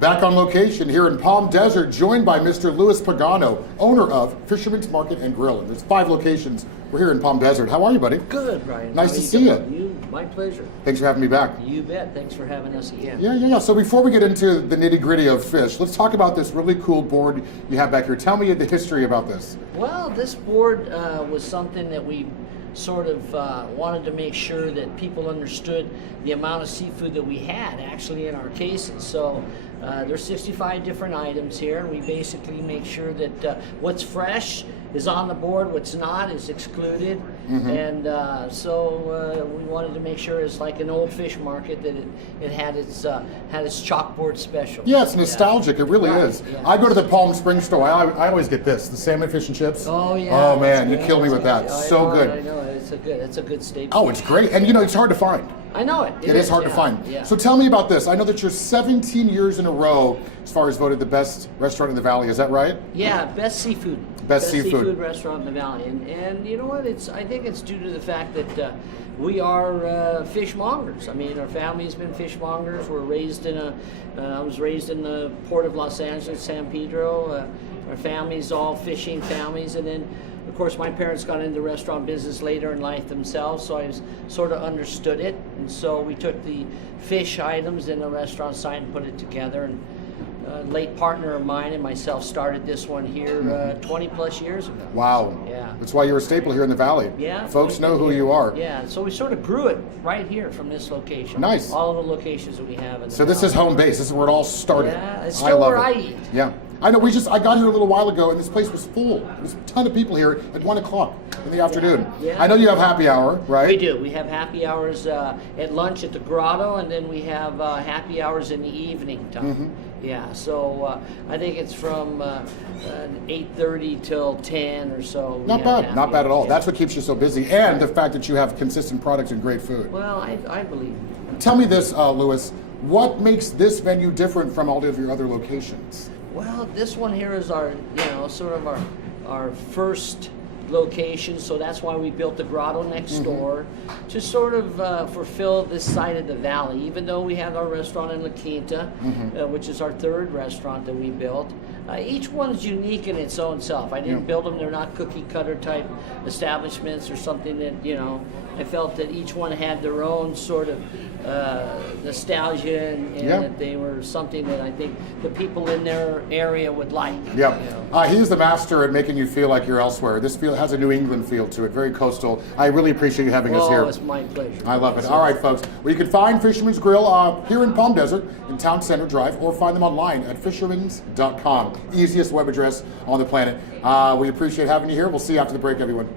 Back on location here in Palm Desert, joined by Mr. Louis Pagano, owner of Fisherman's Market and Grill. And there's 5 locations. We're here in Palm Desert. How are you, buddy? Good, Brian. Nice to see you. My pleasure. Thanks for having me back. You bet. Thanks for having us again. Yeah. So before we get into the nitty-gritty of fish, let's talk about this really cool board you have back here. Tell me the history about this. Well, this board was something that we sort of wanted to make sure that people understood the amount of seafood that we had actually in our cases. So there's 65 different items here, and we basically make sure that what's fresh is on the board, what's not is excluded. And so we wanted to make sure it's like an old fish market, that it had its chalkboard special. Yeah, it's nostalgic. It really is. Yeah. I go to the Palm Springs store. I always get this, the salmon, fish, and chips. Oh yeah. Oh man, you kill me with that. So good. I know. It's a good staple. Oh, it's great. And it's hard to find. I know it. It is hard to find. Yeah. So tell me about this. I know that you're 17 years in a row as far as voted the best restaurant in the Valley. Is that right? Yeah, best seafood. Best seafood restaurant in the Valley. And you know what? I think it's due to the fact that we are fishmongers. I mean, our family's been fishmongers. We're raised I was raised in the port of Los Angeles, San Pedro. Our family's all fishing families, and then of course, my parents got into the restaurant business later in life themselves, so I sort of understood it. And so we took the fish items in the restaurant side and put it together. And a late partner of mine and myself started this one here 20 plus years ago. Wow. Yeah. That's why you're a staple here in the Valley. Yeah. Folks know who you are. Yeah. So we sort of grew it right here from this location. Nice. All of the locations that we have. So this is home base. This is where it all started. Yeah. It's still where I eat. Yeah. I know. I got here a little while ago, and this place was full. There was a ton of people here at 1 o'clock in the afternoon. Yeah. I know you have happy hour, right? We do. We have happy hours at lunch at the Grotto, and then we have happy hours in the evening time. Yeah. So I think it's from 8:30 till 10 or so. Not bad. Not bad at all. That's what keeps you so busy, and the fact that you have consistent products and great food. Well, I believe. Tell me this, Louis. What makes this venue different from all of your other locations? Well, this one here is our, sort of our first location, so that's why we built the Grotto next door to sort of fulfill this side of the valley. Even though we have our restaurant in La Quinta, which is our 3rd restaurant that we built, each one's unique in its own self. I didn't build them; they're not cookie cutter type establishments or something that I felt that each one had their own sort of nostalgia and that they were something that I think the people in their area would like. Yeah. He's the master at making you feel like you're elsewhere. This has a New England feel to it, very coastal. I really appreciate you having us here. Oh, it's my pleasure. I love it. All right, folks. Well, you can find Fisherman's Grill here in Palm Desert in Town Center Drive, or find them online at fishermans.com. Easiest web address on the planet. We appreciate having you here. We'll see you after the break, everyone.